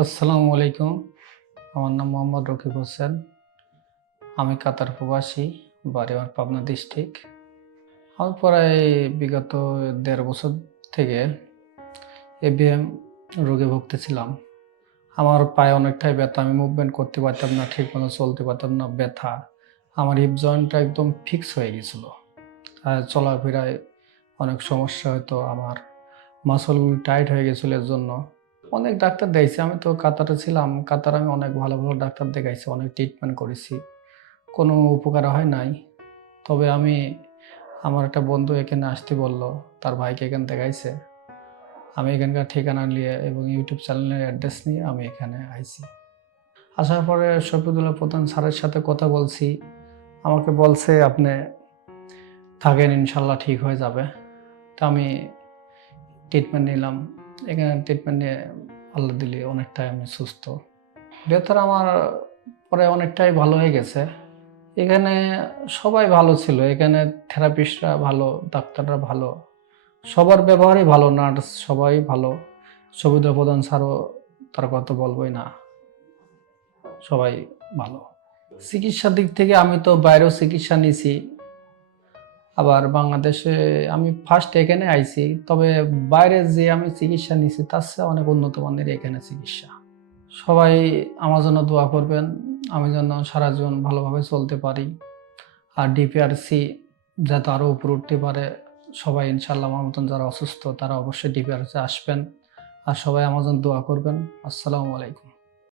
আসসালামু আলাইকুম। আমার নাম মোহাম্মদ রকিব হোসেন। আমি কাতার প্রবাসী, বাড়ি পাবনা ডিস্ট্রিক্ট। আমি প্রায় বিগত দেড় বছর থেকে এবিএম রোগে ভুগতেছিলাম। আমার পায়ে অনেকটাই ব্যথা, আমি মুভমেন্ট করতে পারতাম না, ঠিক মতো চলতে পারতাম না, ব্যথা। আমার হিপ জয়েন্টটা একদম ফিক্স হয়ে গেছিল। আর চলাফেরায় অনেক সমস্যা হতো আমার মাসলগুলো টাইট হয়ে গেছিল এর জন্য। অনেক ডাক্তার দেখাইছি, আমি তো কাতারে ছিলাম, কাতার আমি অনেক ভালো ভালো ডাক্তার দেখাইছি, অনেক ট্রিটমেন্ট করেছি। কোনো উপকার হয় নাই। তবে আমি, আমার একটা বন্ধু এখানে আসতে বলল, তার ভাইকে এখানে দেখাইছে। আমি এখানকার ঠিকানা নিয়ে এবং ইউটিউব চ্যানেলের অ্যাড্রেস নিয়ে আমি এখানে আইছি। আসার পরে শফিদুল্লাহ প্রধান স্যারের সাথে কথা বলছি। আমাকে বলছে, আপনি থাকেন, ইনশাল্লাহ ঠিক হয়ে যাবে। তা আমি ট্রিটমেন্ট নিলাম। এখানে ট্রিটমেন্ট নিয়ে আল্লাহ দিলে অনেকটাই আমি সুস্থ। বেতর আমার পরে অনেকটাই ভালো হয়ে গেছে। এখানে সবাই ভালো ছিল, এখানে থেরাপিস্টরা ভালো, ডাক্তাররা ভালো। সবার ব্যবহারই ভালো নার্স সবাই ভালো। সবিতা প্রধান স্যারও তার কথা বলবই না। সবাই ভালো। চিকিৎসার দিক থেকে আমি তো বাইরেও চিকিৎসা নিছি। আবার বাংলাদেশে আমি ফার্স্ট এখানে আইছি, তবে বাইরে যে আমি চিকিৎসা নিছি, তার চেয়ে অনেক উন্নত মানের এখানে চিকিৎসা। সবাই আমার জন্য দোয়া করবেন, আমি যেন সারা জীবন ভালোভাবে চলতে পারি। আর ডিপিআরসি যাতে আরও উপরে উঠতে পারে, সবাই ইনশাল্লাহ আমার মতন যারা অসুস্থ, তারা অবশ্যই ডিপিআরসি আসবেন। আর সবাই আমার জন্য দোয়া করবেন। আসসালামু আলাইকুম।